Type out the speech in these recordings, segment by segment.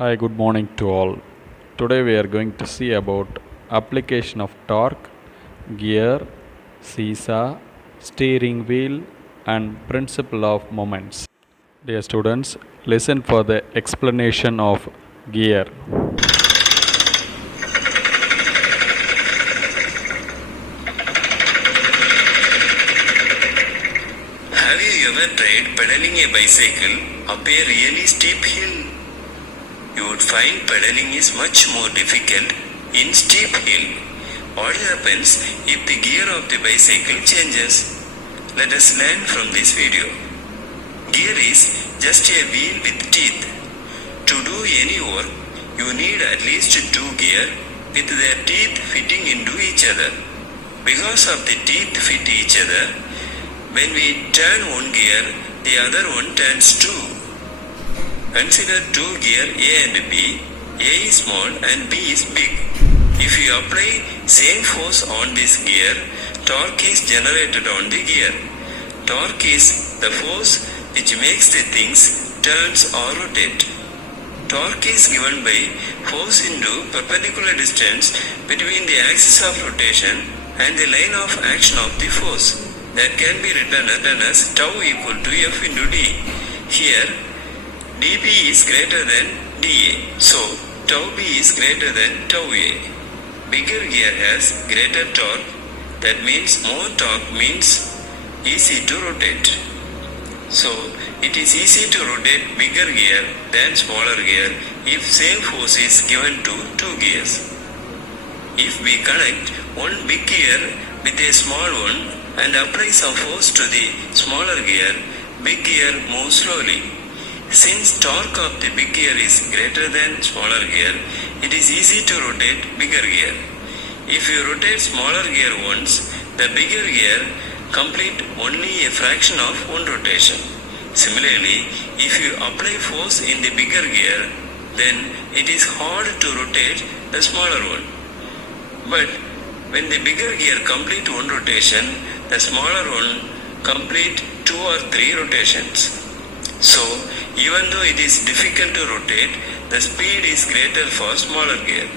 Hi, good morning to all. Today we are going to see about application of torque, gear, seesaw, steering wheel and principle of moments. Dear students, listen for the explanation of gear. Have you ever tried pedaling a bicycle up a really steep hill? You would find pedaling is much more difficult in steep hill. What happens if the gear of the bicycle changes? Let us learn from this video. Gear is just a wheel with teeth. To do any work, you need at least two gears with their teeth fitting into each other. Because of the teeth fit each other, when we turn one gear, the other one turns too. Consider two gear A and B. A is small and B is big. If you apply same force on this gear, torque is generated on the gear. Torque is the force which makes the things turns or rotate. Torque is given by force into perpendicular distance between the axis of rotation and the line of action of the force. That can be written as tau equal to F into D. Here, dB is greater than dA, so tau B is greater than tau A. Bigger gear has greater torque, that means more torque means easy to rotate. So, it is easy to rotate bigger gear than smaller gear if same force is given to two gears. If we connect one big gear with a small one and apply some force to the smaller gear, big gear moves slowly. Since torque of the big gear is greater than smaller gear, it is easy to rotate bigger gear. If you rotate smaller gear once, the bigger gear complete only a fraction of one rotation. Similarly, if you apply force in the bigger gear, then it is hard to rotate the smaller one. But when the bigger gear complete one rotation, the smaller one complete two or three rotations. So, even though it is difficult to rotate, the speed is greater for smaller gear.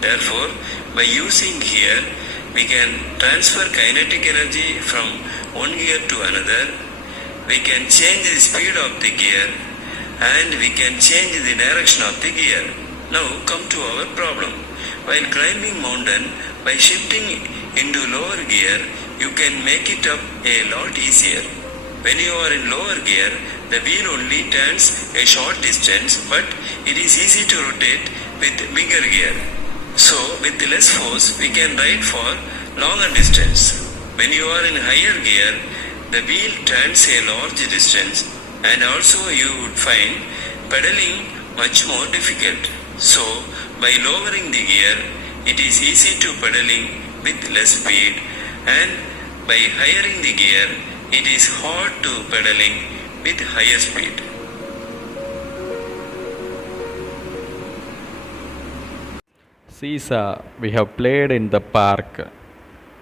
Therefore, by using here, we can transfer kinetic energy from one gear to another, we can change the speed of the gear, and we can change the direction of the gear. Now come to our problem. While climbing mountain, by shifting into lower gear, you can make it up a lot easier. When you are in lower gear, the wheel only turns a short distance, but it is easy to rotate with bigger gear. So, with less force, we can ride for longer distance. When you are in higher gear, the wheel turns a large distance, and also you would find pedaling much more difficult. So, by lowering the gear, it is easy to pedaling with less speed, and by highering the gear, it is hard to pedaling with higher speed. Seesaw we have played in the park.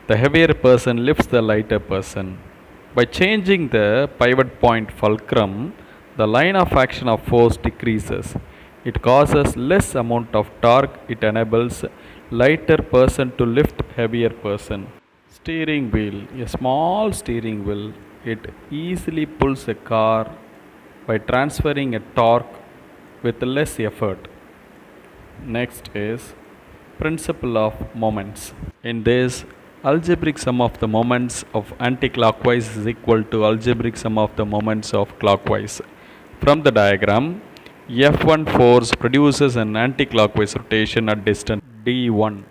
The heavier person lifts the lighter person. By changing the pivot point fulcrum, the line of action of force decreases. It causes less amount of torque. It enables lighter person to lift heavier person. Steering wheel, a small steering wheel, it easily pulls a car by transferring a torque with less effort. Next is principle of moments. In this, algebraic sum of the moments of anticlockwise is equal to algebraic sum of the moments of clockwise. From the diagram, F1 force produces an anticlockwise rotation at distance d1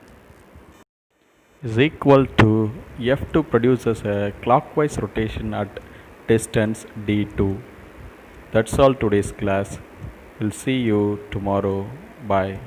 is equal to F2 produces a clockwise rotation at distance d2. That's all today's class. We'll see you tomorrow. Bye.